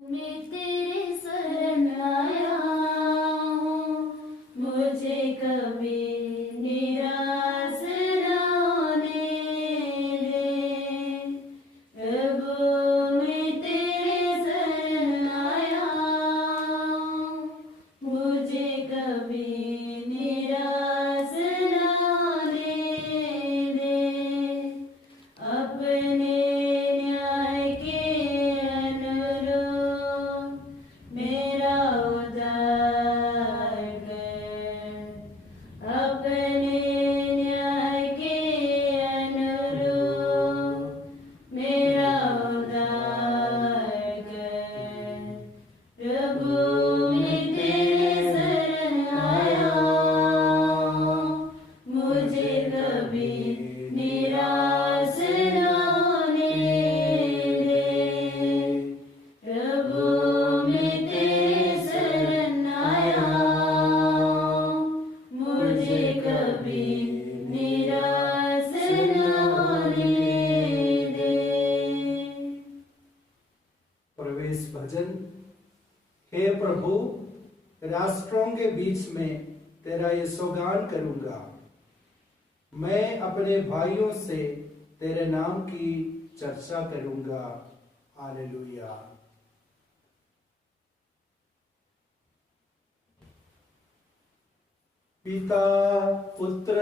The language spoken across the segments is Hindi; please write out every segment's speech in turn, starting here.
मैं तेरे शरण आया हूँ, मुझे कभी निराश ना होने दे। प्रभु मैं तेरे शरण आया हूँ, मुझे कभी निराश ना होने दे। अपने न्याय के अनुरूप मेरा उद्धार कर। अपने न्याय के अनुरूप मेरा उद्धार कर। प्रभु मैं तेरे शरण आया हूँ, मुझे कभी निराश ना होने दे। प्रभु मैं तेरे शरण आया हूँ, मुझे कभी निराश ना होने दे। प्रवेश भजन। हे प्रभु, राष्ट्रों के बीच में तेरा यशोगान करूंगा। मैं अपने भाइयों से तेरे नाम की चर्चा करूंगा। हालेलुया। पिता पुत्र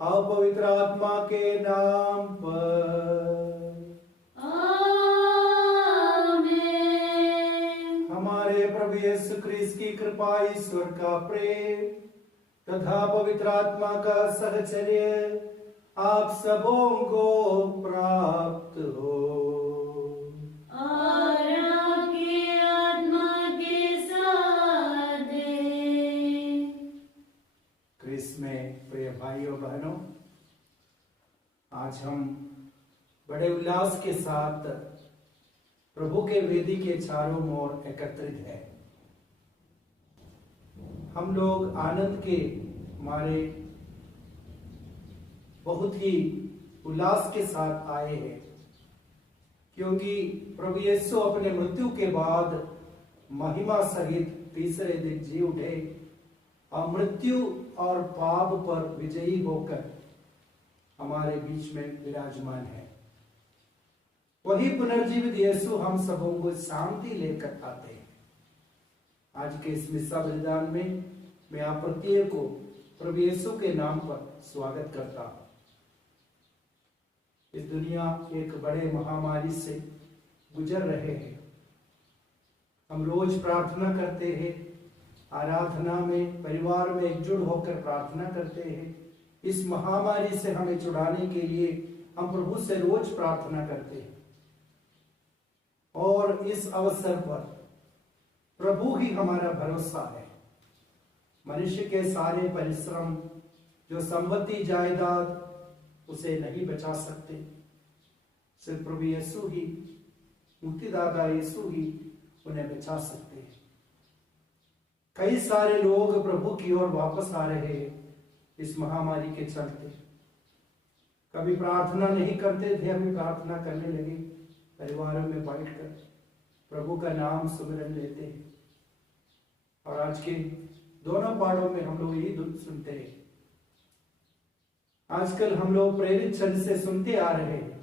और पवित्र आत्मा के नाम पर। आमीन। हमारे प्रभु यीशु क्रिस्त की कृपा, ईश्वर का प्रेम तथा पवित्र आत्मा का सहचर्य आप सबों को प्राप्त हो। और आपकी आत्मा के साथ क्रिस्त में प्रिय भाइयों बहनों, आज हम बड़े उल्लास के साथ प्रभु के वेदी के चारों ओर एकत्रित हैं। हम लोग आनंद के मारे बहुत ही उल्लास के साथ आए हैं, क्योंकि प्रभु यीशु अपने मृत्यु के बाद महिमा सहित तीसरे दिन जी उठे और मृत्यु और पाप पर विजयी होकर हमारे बीच में विराजमान है। वही पुनर्जीवित यीशु हम सबों को शांति लेकर आते हैं। आज के इस मिस्सा बलिदान में मैं आप प्रत्येक को प्रभु यीशु के नाम पर स्वागत करता हूं। इस दुनिया एक बड़े महामारी से गुजर रहे हैं। हम रोज प्रार्थना करते हैं, आराधना में परिवार में एकजुट होकर प्रार्थना करते हैं। इस महामारी से हमें छुड़ाने के लिए हम प्रभु से रोज प्रार्थना करते हैं। और इस अवसर पर प्रभु ही हमारा भरोसा है। मनुष्य के सारे परिश्रम, जो संपत्ति जायदाद, उसे नहीं बचा सकते। सिर्फ प्रभु यीशु ही, मुक्तिदाता यीशु ही उन्हें बचा सकते हैं। कई सारे लोग प्रभु की ओर वापस आ रहे हैं इस महामारी के चलते। कभी प्रार्थना नहीं करते थे, अभी प्रार्थना करने लगे। परिवारों में बैठकर प्रभु का नाम सुमिरन लेते हैं। और आज के दोनों पाठों में हम लोग यही सुनते हैं। आजकल हम लोग प्रेरित चरित्र से सुनते आ रहे हैं।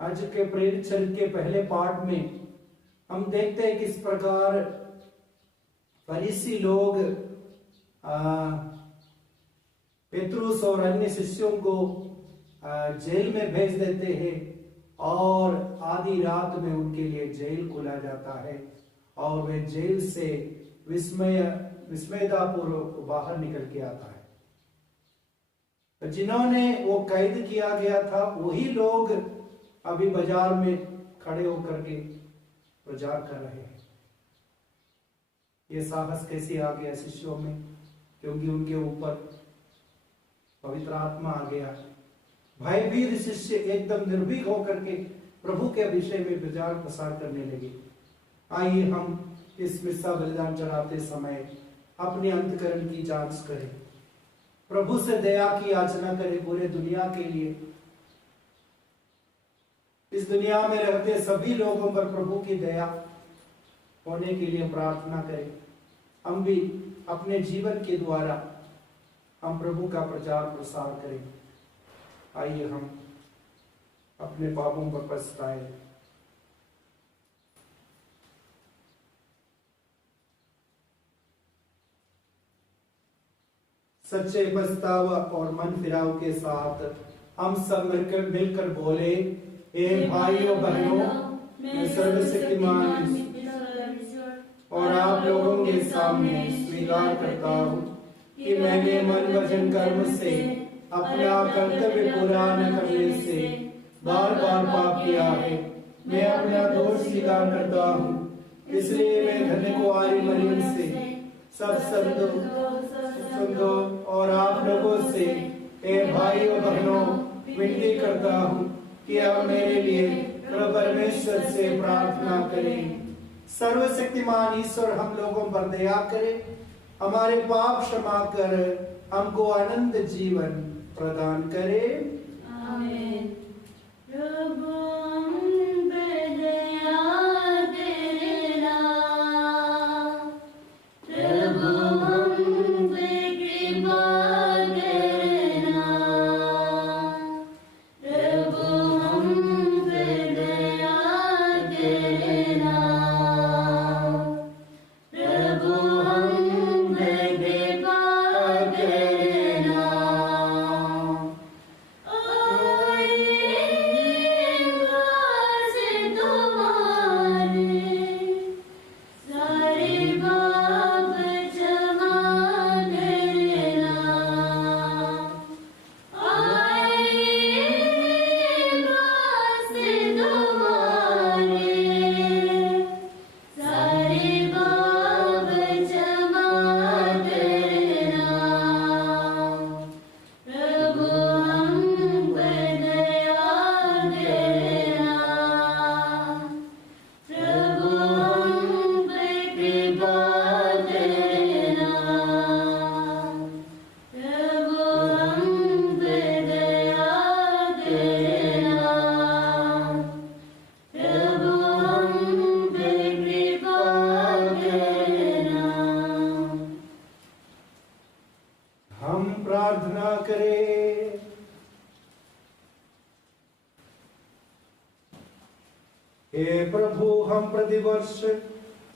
आज के प्रेरित चरित्र के पहले पाठ में हम देखते हैं किस प्रकार फरीसी लोग पेतरुस और अन्य शिष्यों को जेल में भेज देते हैं और आधी रात में उनके लिए जेल खोला जाता है और वे जेल से विस्मयतापूर्वक बाहर निकल के आता है। तो जिन्होंने वो कैद किया गया था, वही लोग अभी बाजार में खड़े होकर के प्रचार कर रहे हैं। ये साहस कैसे आ गया शिष्यों में? क्योंकि उनके ऊपर पवित्र आत्मा आ गया। भयभीत शिष्य एकदम निर्भीक होकर के प्रभु के विषय में प्रचार प्रसार करने लगे। आइए हम इस मिस्सा बलिदान चढ़ाते समय अपने अंतकरण की जांच करें, प्रभु से दया की याचना करें पूरे दुनिया के लिए। इस दुनिया में रहते सभी लोगों पर प्रभु की दया होने के लिए प्रार्थना करें। हम भी अपने जीवन के द्वारा हम प्रभु का प्रचार प्रसार करें। आइए हम अपने पापों पर पछताएं। सच्चे पछतावा और मन फिराव के साथ हम सब मिलकर बोले, हे भाइयों बहनों, मैं सर्वशक्तिमान और आप लोगों के सामने स्वीकार करता हूँ कि मैंने मन वचन कर्म से अपना कर्तव्य पूरा न करने से बार बार पाप किया है। मैं अपना दोष स्वीकार करता हूँ, इसलिए मैं धन्य कुंवारी मरियम से सब संतों और आप लोगों से, हे भाइयों बहनों, विनती करता हूँ कि आप मेरे लिए प्रभु परमेश्वर से प्रार्थना करें। सर्वशक्तिमान ईश्वर हम लोगों पर दया करे, हमारे पाप क्षमा कर हमको अनंत जीवन प्रदान करे। आमीन। प्रभु हम पे दया तेरा, प्रभु हम पे कृपा करना, प्रभु हम पे दया करना, प्रभु हम पे कृपा करना। हम प्रार्थना करें। हे प्रभु, हम प्रतिवर्ष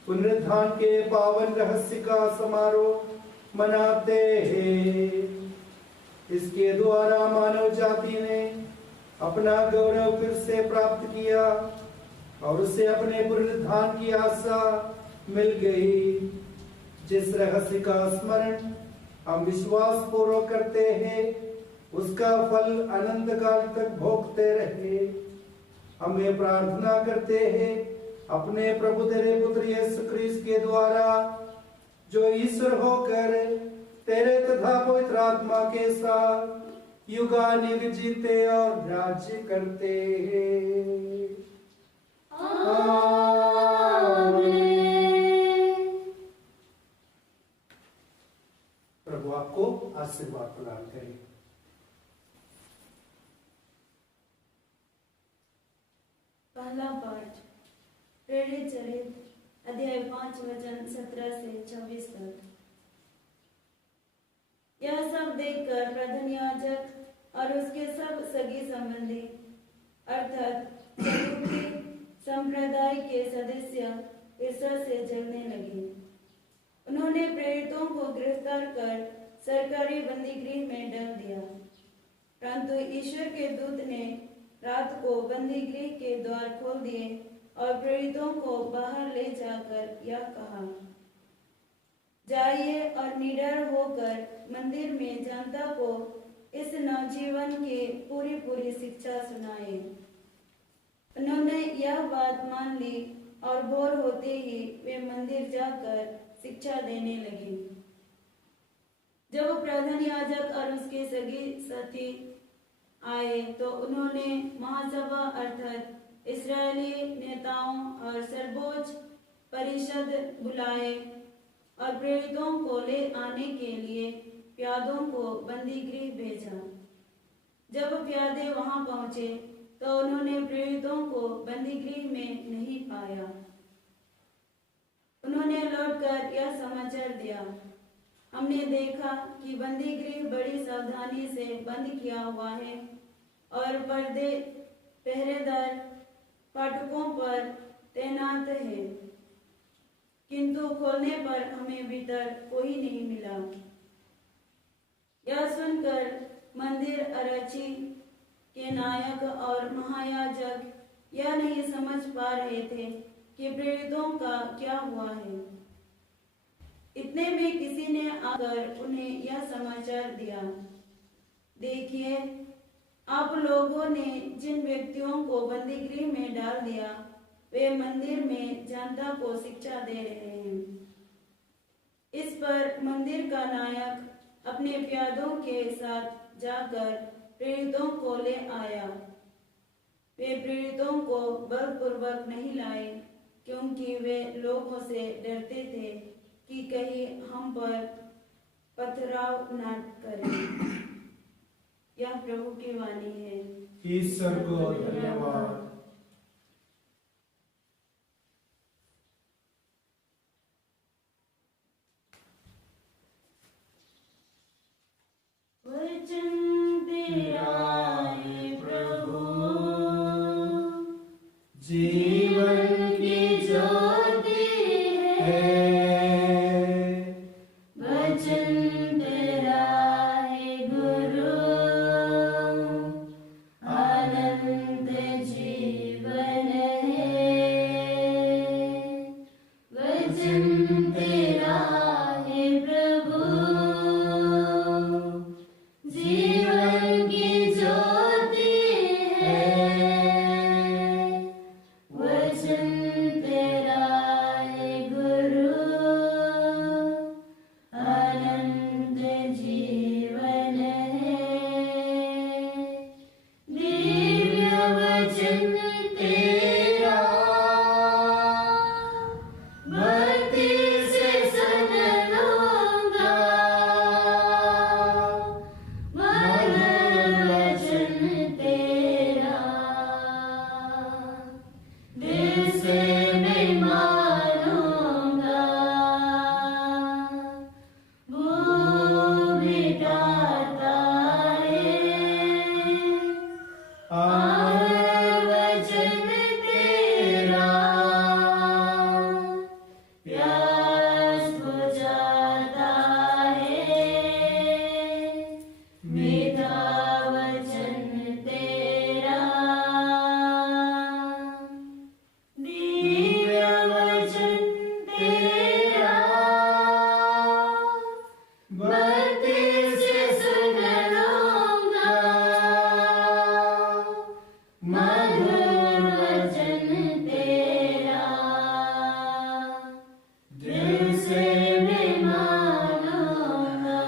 पुनरुत्थान के पावन रहस्य का समारोह मनाते हैं। इसके द्वारा मानव जाति ने अपना गौरव फिर से प्राप्त किया और उसे अपने पुनरुत्थान की आशा मिल गई। जिस रहस्य का स्मरण हम विश्वास पूर्वक करते हैं, उसका फल अनंत काल तक भोगते रहे। हम ये प्रार्थना करते हैं अपने प्रभु तेरे पुत्र यीशु क्रिस्त के द्वारा, जो ईश्वर होकर तेरे तथा पवित्र आत्मा के साथ युगानुयुग जीते और राज्य करते हैं। प्रभु आपको आशीर्वाद प्रदान करे। पहला पाठ, प्रेरित चरित्र अध्याय 5 वचन 17 से 26 तक। यह सब देखकर प्रधान याजक और उसके सब सगी संबंधी अर्थात सदूकी संप्रदाय के सदस्य ईर्ष्या से जलने लगे। उन्होंने प्रेरितों को गिरफ्तार कर सरकारी बंदी गृह में डाल दिया। परंतु ईश्वर के दूत ने रात को बंदी गृह के द्वार खोल दिए और प्रेरितों को बाहर ले जाकर यह कहा, जाइए और निडर होकर मंदिर में जनता को इस नवजीवन की पूरी शिक्षा सुनाए। उन्होंने यह बात मान ली और भोर होते ही वे मंदिर जाकर शिक्षा देने लगे। जब प्रधान याजक और उसके सगे साथी आए तो उन्होंने महासभा अर्थात इस्राएली नेताओं और सर्वोच्च परिषद बुलाए और प्रेरितों को ले आने के लिए प्यादों को बंदी गृह भेजा। जब प्यादे वहां पहुंचे तो उन्होंने प्रेरितों को बंदी गृह में नहीं पाया। लौटकर यह समाचार दिया, हमने देखा कि बंदी गृह बड़ी सावधानी से बंद किया हुआ है और पर्दे पहरेदार फाटकों पर तैनात है, किंतु खोलने पर हमें भीतर कोई नहीं मिला। यह सुनकर मंदिर आरक्षी के नायक और महायाजक यह नहीं समझ पा रहे थे कि प्रेरितों का क्या हुआ है। इतने में किसी ने आकर उन्हें यह समाचार दिया, देखिए, आप लोगों ने जिन व्यक्तियों को बंदी गृह में डाल दिया वे मंदिर में जनता को शिक्षा दे रहे हैं। इस पर मंदिर का नायक अपने प्यादों के साथ जाकर प्रेरितों को ले आया। वे प्रेरितों को बलपूर्वक नहीं लाए, क्योंकि वे लोगों से डरते थे कि कहीं हम पर पथराव न करें। यह प्रभु की वाणी है। ईश्वर को धन्यवाद। वचन तेरा है प्रभु, जीवन की ज्योति है। वचन तेरा है गुरु, अनंत जीवन है। वचन तेरा है प्रभु, जीवन की ज्योति है। वचन तेरा है गुरु, अनंत जीवन है। दिव्य वचन तेरा भक्ति से सुन लूंगा। मधुर वचन तेरा दिल से मैं मानूंगा। वो मिटाता है वचन तेरा, प्यास बुझाता है मीठा वचन तेरा। दिव्य वचन तेरा भक्ति से सुन लूंगा। मधुर वचन तेरा दिल से मैं मानूंगा।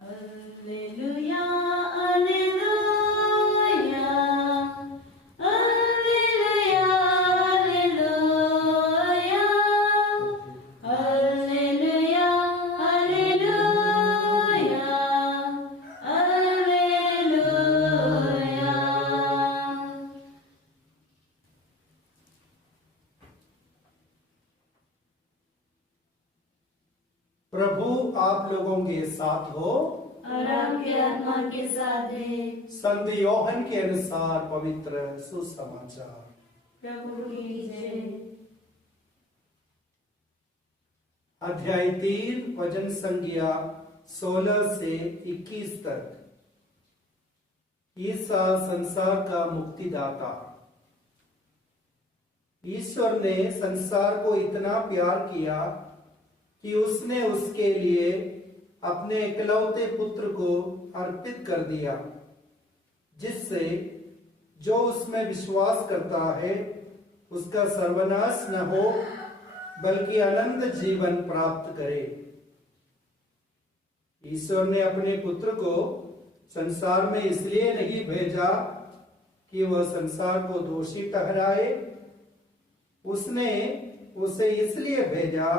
Alleluia, Alleluia, Alleluia, Alleluia, Alleluia, Alleluia, Alleluia। प्रभु आप लोगों के साथ हो और आपके आत्मा के साथ है। संत योहन के अनुसार पवित्र सुसमाचार। प्रभु की जय। अध्याय 3 वचन संज्ञा 16 से 21 तक। ईसा संसार का मुक्तिदाता। ईश्वर ने संसार को इतना प्यार किया कि उसने उसके लिए अपने इकलौते पुत्र को अर्पित कर दिया, जिससे जो उसमें विश्वास करता है उसका सर्वनाश न हो बल्कि अनंत जीवन प्राप्त करे। ईश्वर ने अपने पुत्र को संसार में इसलिए नहीं भेजा कि वह संसार को दोषी ठहराए, उसने उसे इसलिए भेजा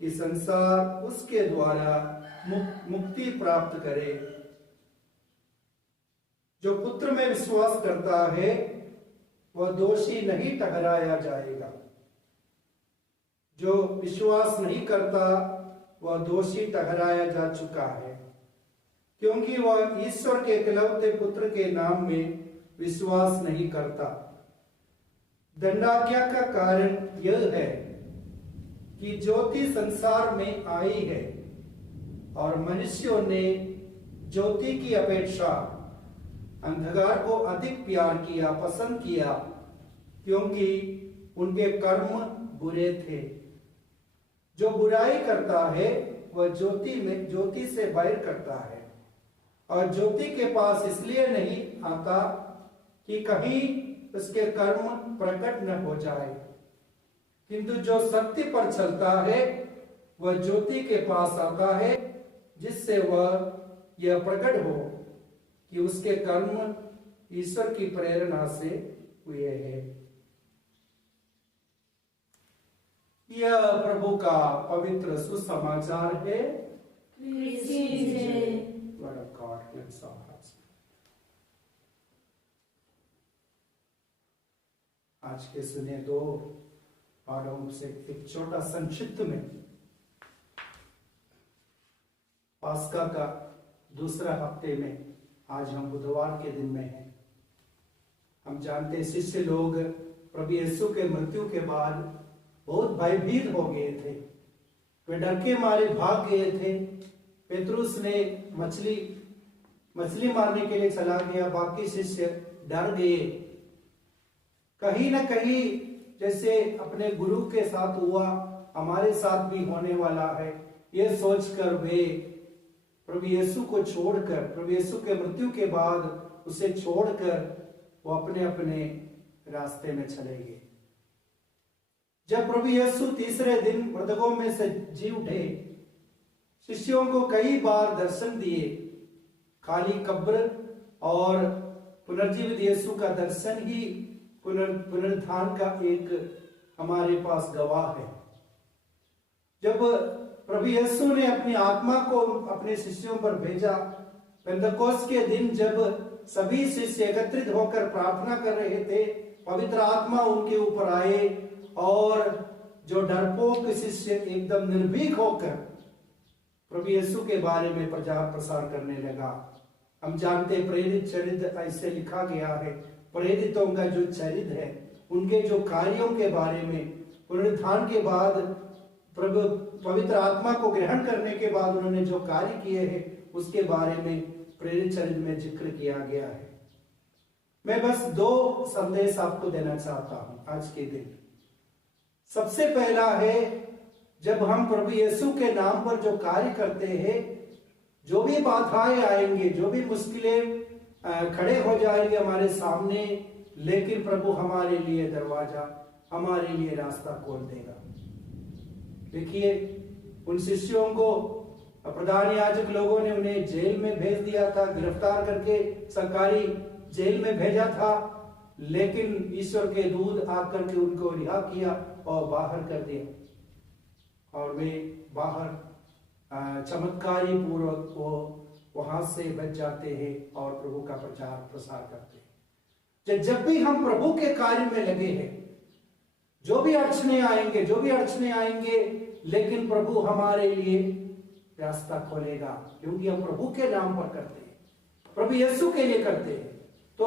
कि संसार उसके द्वारा मुक्ति प्राप्त करे। जो पुत्र में विश्वास करता है वह दोषी नहीं ठहराया जाएगा। जो विश्वास नहीं करता वह दोषी ठहराया जा चुका है, क्योंकि वह ईश्वर के इकलौते पुत्र के नाम में विश्वास नहीं करता। दंडाज्ञा का कारण यह है कि ज्योति संसार में आई है और मनुष्यों ने ज्योति की अपेक्षा अंधकार को अधिक प्यार किया, पसंद किया, क्योंकि उनके कर्म बुरे थे। जो बुराई करता है वह ज्योति से बैर करता है और ज्योति के पास इसलिए नहीं आता कि कहीं उसके कर्म प्रकट न हो जाए, किंतु जो सत्य पर चलता है वह ज्योति के पास आता है, जिससे वह यह प्रकट हो कि उसके कर्म ईश्वर की प्रेरणा से हुए हैं। यह प्रभु का पवित्र सुसमाचार है। Word of God, let's all ask. आज के सुने दो पाठों से एक छोटा संक्षिप्त में पास्का का दूसरा हफ्ते में आज हम बुधवार के दिन में हैं। हम जानते शिष्य लोग प्रभु यीशु के मृत्यु के बाद बहुत भयभीत हो गए थे। वे डर के मारे भाग गए थे। पेतरुस ने मछली मारने के लिए चला गया, बाकी शिष्य डर गए। कहीं ना कहीं जैसे अपने गुरु के साथ हुआ हमारे साथ भी होने वाला है, ये सोचकर वे प्रभु यीशु को छोड़कर, प्रभु यीशु के मृत्यु के बाद उसे छोड़कर वो अपने अपने रास्ते में चले गए। जब प्रभु यीशु तीसरे दिन मृतकों में से जी उठे, शिष्यों को कई बार दर्शन दिए। खाली कब्र और पुनर्जीवित यीशु का दर्शन ही पुनरुत्थान का एक हमारे पास गवाह है। जब प्रभु यीशु ने अपनी आत्मा को अपने शिष्यों पर भेजा, पेंतकोस्त के दिन जब सभी शिष्य एकत्रित होकर प्रार्थना कर रहे थे, पवित्र आत्मा उनके ऊपर आए और जो डरपोक शिष्य एकदम निर्भीक होकर प्रभु यीशु के बारे में प्रचार प्रसार करने लगा। हम जानते प्रेरित चरित्र ऐसे लिखा गया है, प्रेरितों का जो चरित्र है, उनके जो कार्यों के बारे में, पुनरुत्थान के बाद प्रभु पवित्र आत्मा को ग्रहण करने के बाद उन्होंने जो कार्य किए हैं उसके बारे में प्रेरित चरित्र में जिक्र किया गया है। मैं बस दो संदेश आपको देना चाहता हूं आज के दिन। सबसे पहला है, जब हम प्रभु यीशु के नाम पर जो कार्य करते हैं, जो भी बाधाएं आएंगे, जो भी मुश्किलें खड़े हो जाएंगे हमारे सामने, लेकिन प्रभु हमारे लिए दरवाजा, हमारे लिए रास्ता खोल देगा। देखिए, उन शिष्यों को प्रधान याजक लोगों ने उन्हें जेल में भेज दिया था, गिरफ्तार करके सरकारी जेल में भेजा था, लेकिन ईश्वर के दूत आकर के उनको रिहा किया और बाहर कर दिया और वे बाहर चमत्कारी पूर्वक वो वहां से बच जाते हैं और प्रभु का प्रचार प्रसार करते हैं। जब भी हम प्रभु के कार्य में लगे हैं, जो भी अड़चने आएंगे, लेकिन प्रभु हमारे लिए रास्ता खोलेगा, क्योंकि हम प्रभु के नाम पर करते हैं, प्रभु यीशु के लिए करते हैं, तो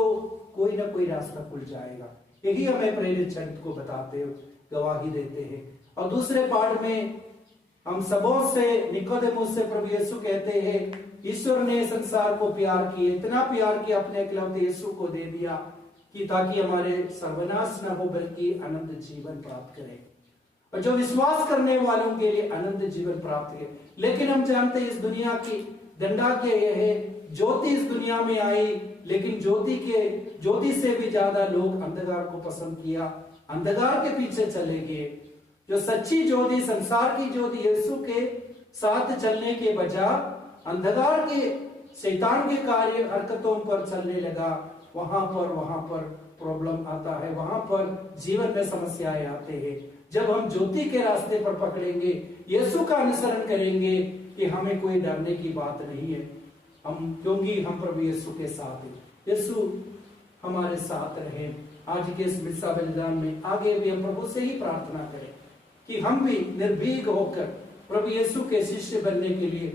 कोई ना कोई रास्ता खुल जाएगा। यही हमें प्रेरित चरित्र को बताते हैं, गवाही देते हैं। और दूसरे पाठ में हम सबों से, निकोदेमुस से प्रभु यीशु कहते हैं, ईश्वर ने संसार को प्यार किया, इतना प्यार किया अपने इकलौते यीशु को दे दिया कि ताकि हमारे सर्वनाश न हो बल्कि अनंत जीवन प्राप्त करें, और जो विश्वास करने वालों के लिए अनंत जीवन प्राप्त है। लेकिन हम जानते हैं इस दुनिया की दंडाज्ञा यह है, ज्योति इस दुनिया में आई, लेकिन ज्योति से भी ज्यादा लोग अंधकार को पसंद किया, अंधकार के पीछे चले गए। जो सच्ची ज्योति, संसार की ज्योति यीशु के साथ चलने के बजाय अंधकार के शैतान के कार्य हरकतों पर चलने लगा, वहां पर प्रॉब्लम आता है, वहां पर जीवन में समस्याएं आते हैं। जब हम ज्योति के रास्ते पर पकड़ेंगे, यीशु का अनुसरण करेंगे, कि हमें कोई डरने की बात नहीं है, क्योंकि हम प्रभु यीशु के साथ हैं। यीशु हमारे साथ रहे, आज के इस मिस्सा बलिदान में आगे भी हम प्रभु से ही प्रार्थना करें कि हम भी निर्भीक होकर प्रभु यीशु के शिष्य बनने के लिए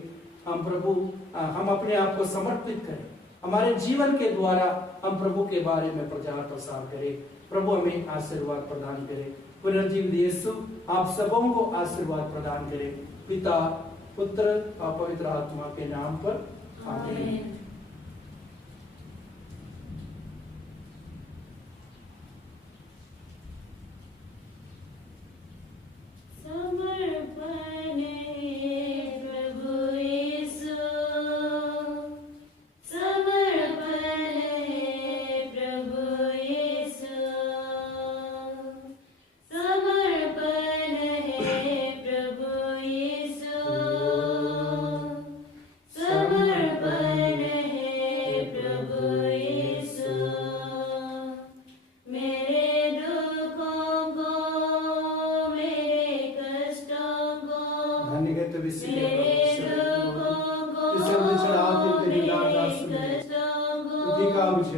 हम अपने आप को समर्पित करें। हमारे जीवन के द्वारा हम प्रभु के बारे में प्रचार प्रसार करें। प्रभु हमें आशीर्वाद प्रदान करे। पुनर्जीवित यीशु आप सबों को आशीर्वाद प्रदान करे। पिता, पुत्र और पवित्र आत्मा के नाम पर आमीन।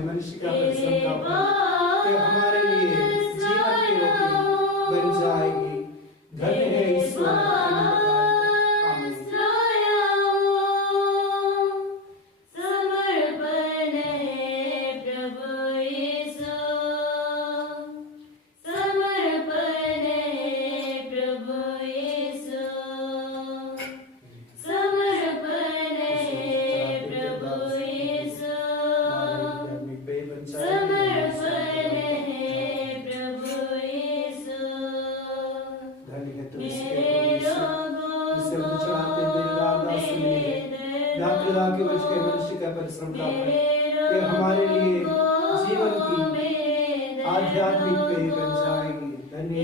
मनुष्य का परिश्रम का फल हमारे लिए जीवन की रोटी बन जाएगी। धन्य है ईश्वर। परिश्रम का फल ये हमारे लिए जीवन की आध्यात्मिक पेय बन जाएगी। धन्य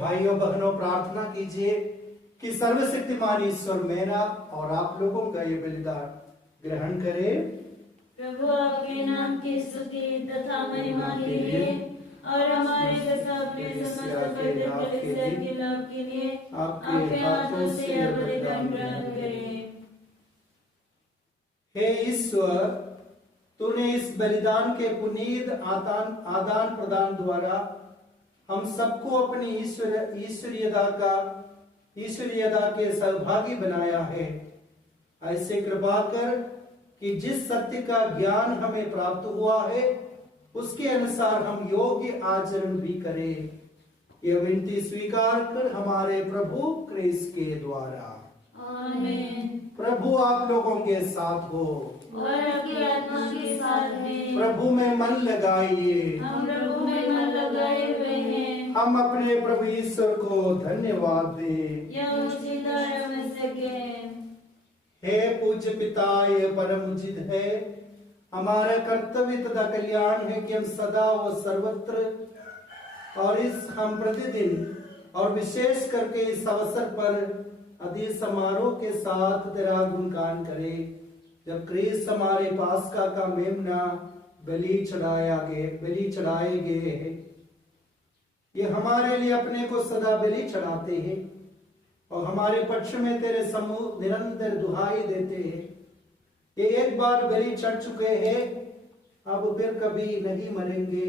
भाइयों बहनों प्रार्थना कीजिए कि सर्वशक्तिमान ईश्वर मेरा और आप लोगों का ये बलिदान ग्रहण करे। प्रभु आपके नाम की स्तुति तथा महिमा के लिए और हमारे समस्त कलीसिया के लाभ के लिए आपके हाथों से यह बलिदान ग्रहण करें। हे ईश्वर, तूने इस बलिदान के पुनीत आदान प्रदान द्वारा हम सबको अपनी ईश्वरीयता के सहभागी बनाया है। ऐसे कृपा कर कि जिस सत्य का ज्ञान हमें प्राप्त हुआ है उसके अनुसार हम योग्य आचरण भी करें। यह विनती स्वीकार कर हमारे प्रभु क्रिस्त के द्वारा। आमीन। प्रभु आप लोगों के साथ हो और आपकी आत्मा के साथ है। प्रभु में मन लगाइए। हम प्रभु में मन लगाए हुए हैं। हम अपने प्रभु ईश्वर को धन्यवाद दें। यह उचित और आवश्यक है। हे पूज्य पिता, यह परम उचित है। हमारा कर्तव्य तथा कल्याण है कि हम सदा व सर्वत्र और हम प्रतिदिन और विशेष करके इस अवसर पर अधिक समारोह के साथ तेरा गुणगान करें। जब क्रिस्त हमारे पास्का का मेमना बलि चढ़ाए गए, ये हमारे लिए अपने को सदा बलि चढ़ाते हैं और हमारे पक्ष में तेरे सम्मुख निरंतर दुहाई देते हैं। ये एक बार बलि चढ़ चुके हैं, अब फिर कभी नहीं मरेंगे,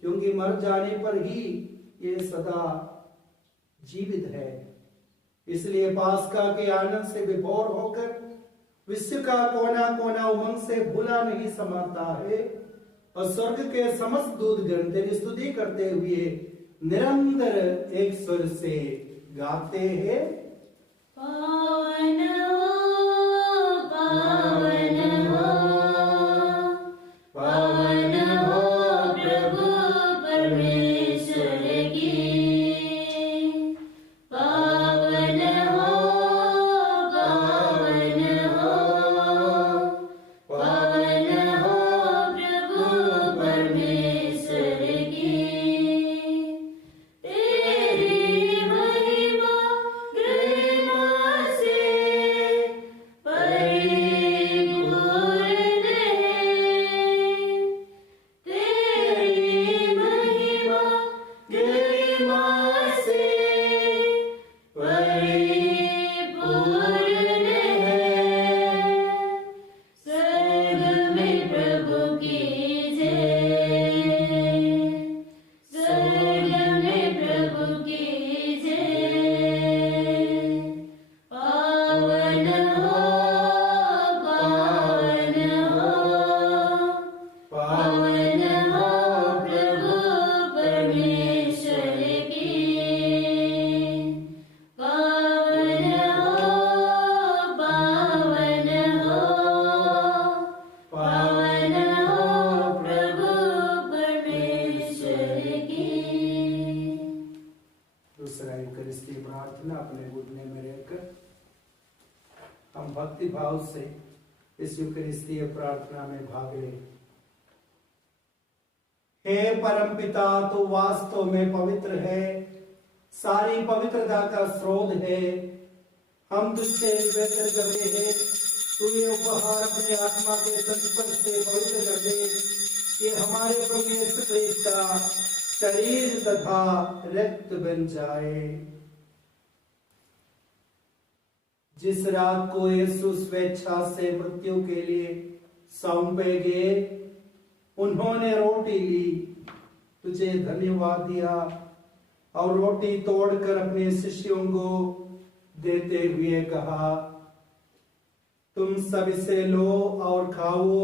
क्योंकि मर जाने पर ही ये सदा जीवित है। इसलिए पास्का के आनंद से विभोर होकर विश्व का कोना कोना उमंग से भूला नहीं समाता है और स्वर्ग के समस्त दूतगण तेरी स्तुति करते हुए निरंतर एक स्वर से गाते हैं। पावन हो, पावन हो, पावन हो प्रभु परमेश्वर की। पावन हो, पावन भाव से इस यूकरिस्तीय प्रार्थना में भाग ले। हे परमपिता, तू वास्तव में पवित्र है, सारी पवित्रता का स्रोत है। हम तुझसे निवेदन करते हैं, तू ये उपहार अपने आत्मा के संस्पर्श से पवित्र कर दे, ये हमारे प्रभु यीशु क्रिस्त का शरीर तथा रक्त बन जाए। जिस रात को यीशु स्वेच्छा से मृत्यु के लिए सौंपे गए, उन्होंने रोटी ली, तुझे धन्यवाद दिया और रोटी तोड़कर अपने शिष्यों को देते हुए कहा, तुम सब इसे लो और खाओ,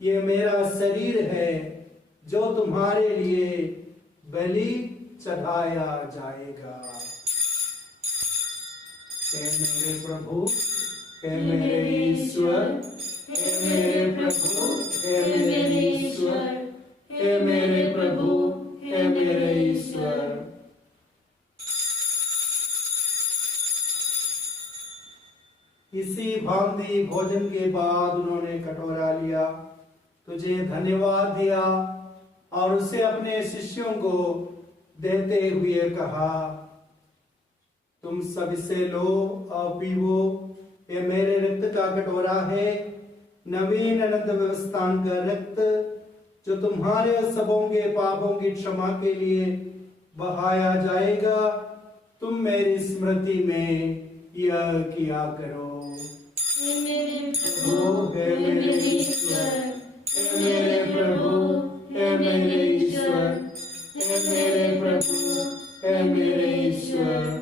ये मेरा शरीर है जो तुम्हारे लिए बलि चढ़ाया जाएगा। हे मेरे प्रभु, हे मेरे ईश्वर, हे मेरे प्रभु, हे मेरे ईश्वर, हे मेरे प्रभु, हे मेरे ईश्वर। इसी भांति भोजन के बाद उन्होंने कटोरा लिया, तुझे धन्यवाद दिया और उसे अपने शिष्यों को देते हुए कहा, तुम सब इसे लो और पीवो, ये मेरे रक्त का कटोरा है, नवीन अनंत व्यवस्था का रक्त, जो तुम्हारे और सबों के पापों की क्षमा के लिए बहाया जाएगा। तुम मेरी स्मृति में यह किया करो। हे मेरे प्रभु, हे मेरे ईश्वर, हे मेरे प्रभु, हे मेरे ईश्वर, हे मेरे प्रभु, हे मेरे ईश्वर।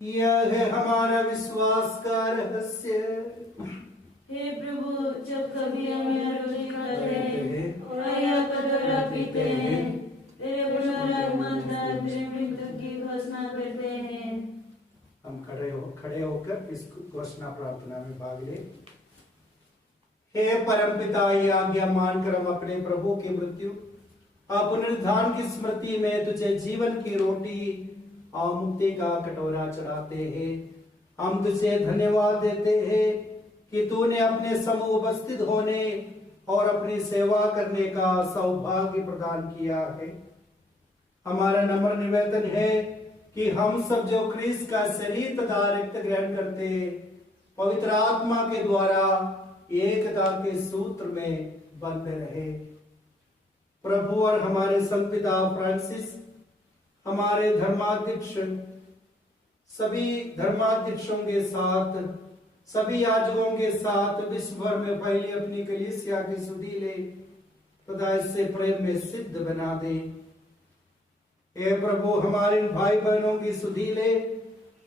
यह है हमारा विश्वास का रहस्य। हे प्रभु, जब कभी हम यह रोटी खाते हैं और यह कटोरा पीते हैं, तेरे पुनरुत्थान तेरे मृत्यु की घोषणा करते हैं। हम खड़े होकर इस घोषणा प्रार्थना में भाग ले। हे परमपिता, ये आज्ञा मानकर हम अपने प्रभु की मृत्यु और पुनरुत्थान की स्मृति में तुझे जीवन की रोटी और मुक्ति का कटोरा चढ़ाते हैं। हम तुझे धन्यवाद देते हैं कि तूने अपने समूह उपस्थित होने और अपनी सेवा करने का सौभाग्य प्रदान किया है। हमारा नम्र निवेदन है कि हम सब जो क्रिस्त का शरीर तथा रक्त ग्रहण करते हैं, पवित्र आत्मा के द्वारा एकता के सूत्र में बंधे रहे। प्रभु और हमारे संत पिता फ्रांसिस, हमारे धर्माध्यक्ष, सभी धर्माध्यक्षों के साथ, सभी याजकों के साथ विश्व भर में फैली अपनी कलीसिया की सुधि ले तथा इससे प्रेम में सिद्ध बना दे। हे प्रभु, हमारे भाई बहनों की सुधि ले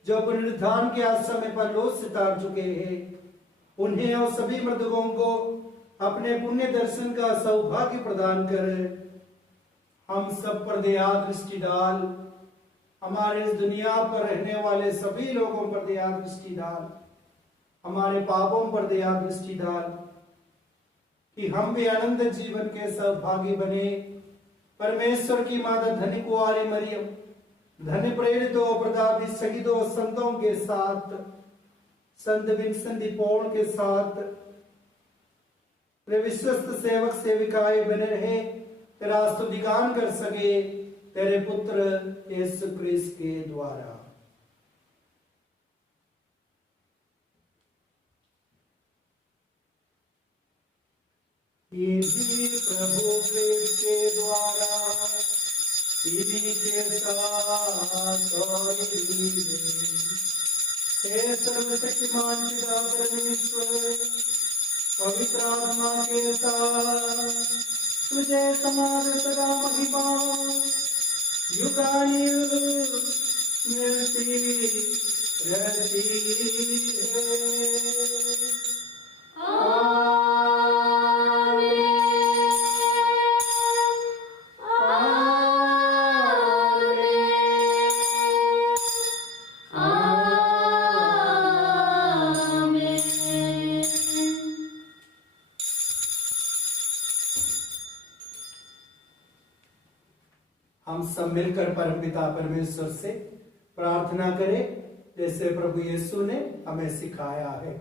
जो पुनरुत्थान के आश्रम में परलोक से उतार चुके हैं, उन्हें और सभी मृतकों को अपने पुण्य दर्शन का सौभाग्य प्रदान कर हम सब पर दया दृष्टि डाल। हमारे इस दुनिया पर रहने वाले सभी लोगों पर दया दृष्टि डाल, हमारे पापों पर दया दृष्टि डाल, कि हम भी अनंत जीवन के सौभागी बने। परमेश्वर की माता धन्य कुंवारी मरियम, धन्य प्रेरितों प्रतापी शहीदों संतों के साथ, संत विंसेंट डी पॉल के साथ विश्वस्त सेवक सेविकाएं बने रहे, तेरा स्तुतिगान कर सके तेरे पुत्र यीशु क्रिस्त के द्वारा। इन्हीं प्रभु क्रिस्त के द्वारा, इन्हीं के साथ और इन्हीं में, हे सर्वशक्तिमान पिता परमेश्वर, पवित्र आत्मा के साथ तुझे समान सदा महिमा युगायुग मिलती रहती है। सब मिलकर परमपिता परमेश्वर से प्रार्थना करें जैसे प्रभु यीशु ने हमें सिखाया है।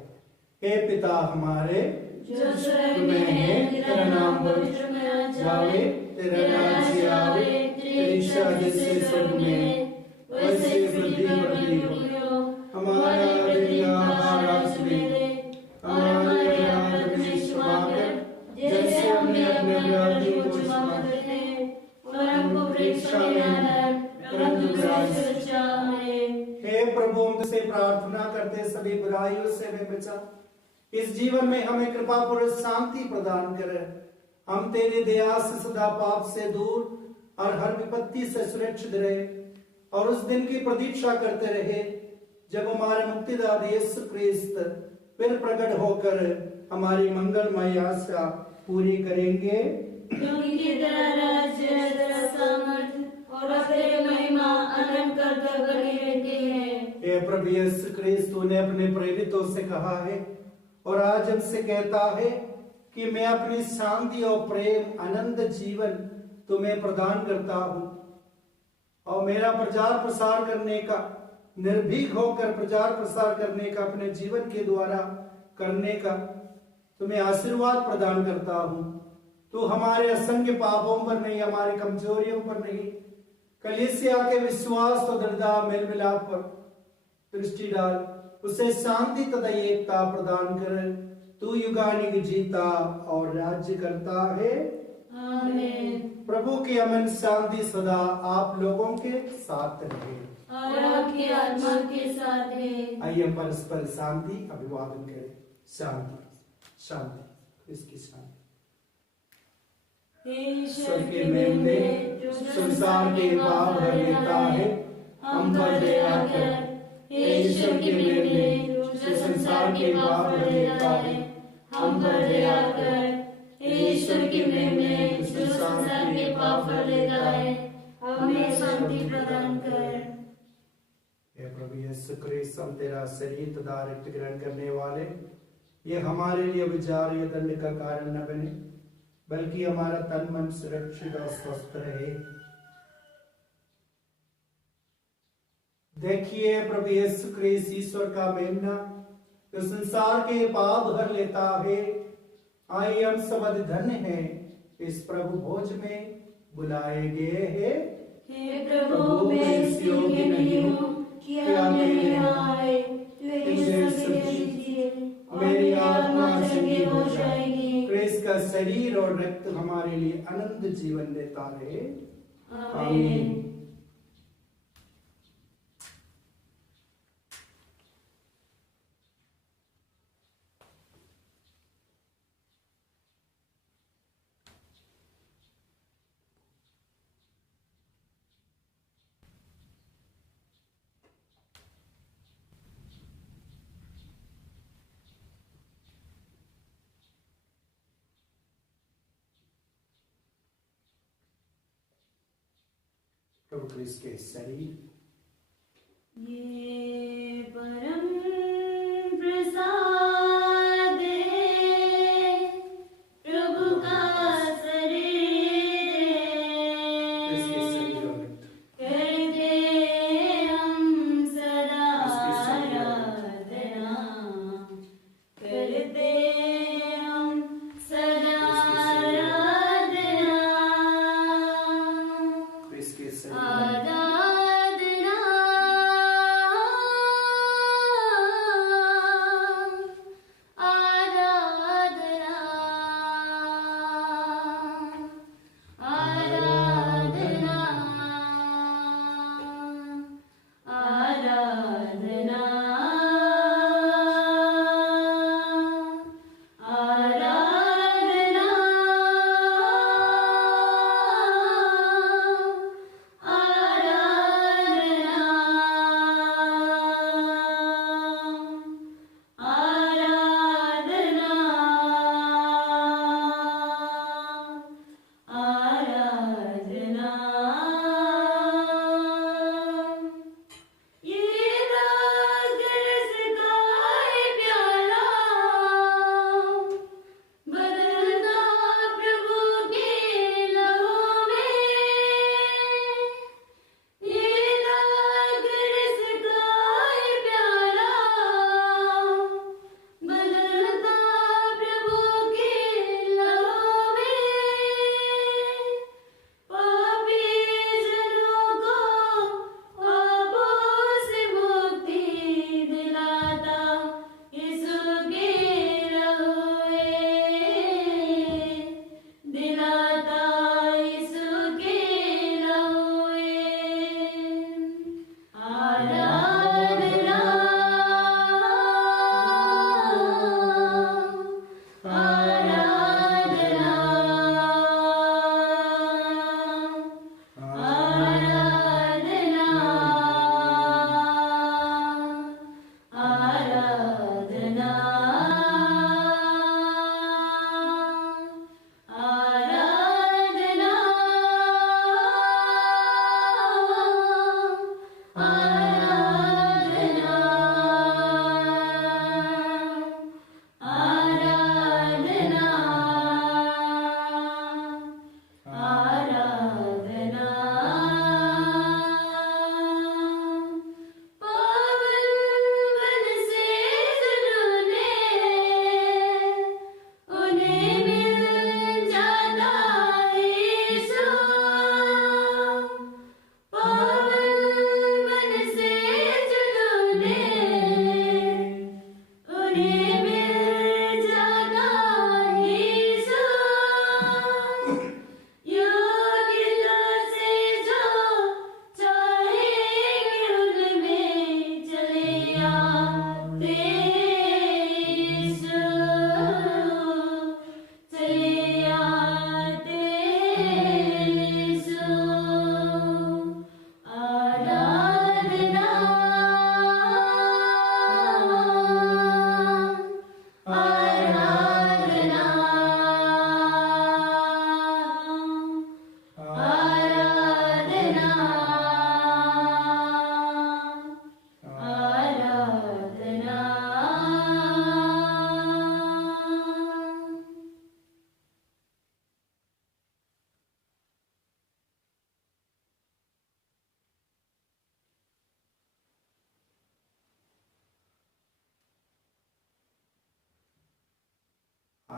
हे पिता हमारे जो स्वर्ग में है, तेरा नाम पवित्र जावे, तेरा राज्य आवे, तेरी इच्छा जैसे स्वर्ग में है, वैसे पृथ्वी पर भी हो। हमारा प्रतिदिन आहार आज हमें दे, हमारे अपराध हमें क्षमा कर, जैसे हमने अपने अपराधियों को क्षमा करते हैं, और हमको परीक्षा में न डाल, परंतु बुराई से बचा हमें। हे प्रभु, हम तुझसे प्रार्थना करते सभी बुराइयों से हमें बचा, इस जीवन में हमें कृपा पूर्वक शांति प्रदान कर। हम तेरी दया से सदा पाप से दूर और हर विपत्ति से सुरक्षित रहे और उस दिन की प्रतीक्षा करते रहे जब हमारे मुक्तिदाता यीशु ख्रिस्त फिर प्रकट होकर हमारी मंगलमय आशा पूरी करेंगे। क्योंकि तेरा राज्य, तेरा सामर्थ्य और तेरी महिमा अनंत तक बनी रहती है। हे प्रभु यीशु ख्रिस्त, तूने अपने प्रेरितों से कहा है और आज हमसे कहता है कि मैं अपनी शांति और प्रेम आनंद जीवन तुम्हें प्रदान करता हूं और मेरा प्रचार प्रसार करने का, निर्भीक होकर प्रचार प्रसार करने का, अपने जीवन के द्वारा करने का तुम्हें आशीर्वाद प्रदान करता हूं। तू हमारे असंख्य पापों पर नहीं, हमारी कमजोरियों पर नहीं, कलीसिया के विश्वास और दृढ़ता मेल मिलाप पर दृष्टि डाल, उसे शांति तथा एकता प्रदान कर। तू युगानुयुग जीता और राज्य करता है। आमीन। प्रभु की अमन शांति सदा आप लोगों के साथ रहे और आपकी आत्मा के साथ है। आइए हम परस्पर शांति अभिवादन करें। शांति शांति, इसकी शांति। ईश्वर के मेमने जो संसार के पाप भर लेता है, हम पर दया कर। ईश्वर के मेमने जो संसार के पाप भर लेता है, हम पर दया कर। ईश्वर के मेमने जो संसार के पाप भर लेता है, हमें शांति प्रदान कर। हे प्रभु यीशु ख्रिस्त, हम तेरा शरीर तथा रक्त ग्रहण करने वाले ये हमारे लिए विचार या दंड का कारण न बने, बल्कि हमारा तन मन सुरक्षित और स्वस्थ रहे। देखिए प्रभु यीशु ख्रिस्त ईश्वर का मेमना जो संसार के पाप भर लेता है। आइए हम सब धन्य हैं, इस प्रभु भोज में बुलाए गए हैं। हे प्रभु, मैं इस योग्य नहीं हूँ कि आप मेरे यहाँ आए, मेरी आत्मा संगी हो जाएगी। ख्रिस्त का शरीर और रक्त हमारे लिए अनंत जीवन देता रहे। आमीन। प्रभु ख्रिस्त के शरीर, ये परम प्रसाद है, प्रभु का शरीर ख्रिस्त के शरीर और रक्त करते हम सदा आराधना, करते हम सदा आराधना, ख्रिस्त के शरीर आराधना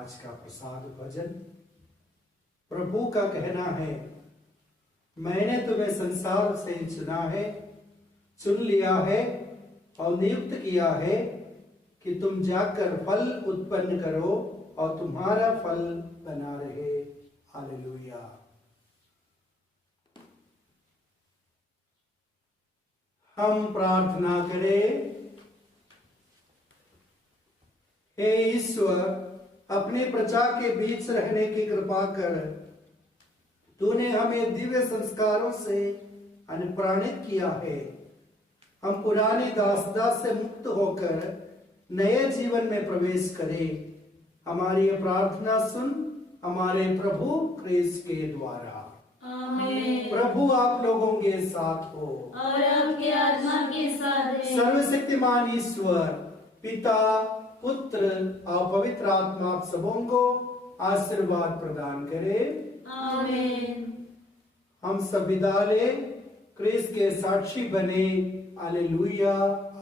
आज का प्रसाद भजन। प्रभु का कहना है, मैंने तुम्हें संसार से चुना है, चुन लिया है और नियुक्त किया है कि तुम जाकर फल उत्पन्न करो और तुम्हारा फल बना रहे। हालेलुया। हम प्रार्थना करें। हे ईश्वर, अपने प्रजा के बीच रहने की कृपा कर। तूने हमें दिव्य संस्कारों से अनुप्राणित किया है। हम पुरानी दासता से मुक्त होकर नए जीवन में प्रवेश करें। हमारी ये प्रार्थना सुन हमारे प्रभु क्रिस्त के द्वारा। आमीन। प्रभु आप लोगों के साथ हो और आपके आत्मा के साथ है। सर्वशक्तिमान ईश्वर पिता, पुत्र और पवित्र आत्मा आप सबों को आशीर्वाद प्रदान करे। आमीन। हम सब विदा लें, क्रिस्त के साक्षी बने। Hallelujah,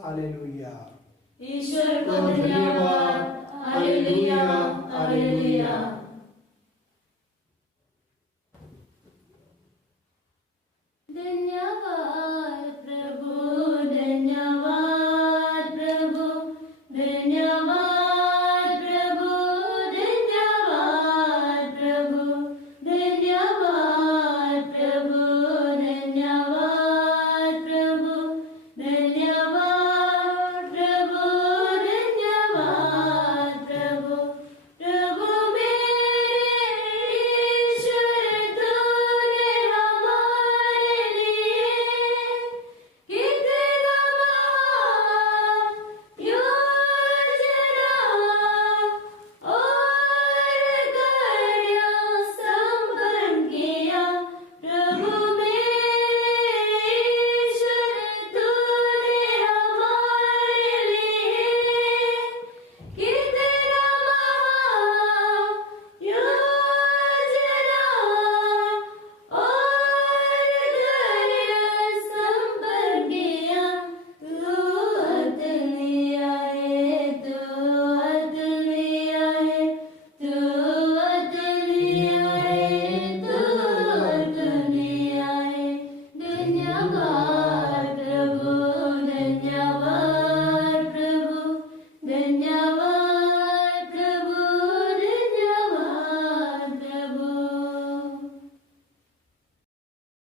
hallelujah. ईश्वर को धन्यवाद। Hallelujah, hallelujah. धन्यवाद प्रभु।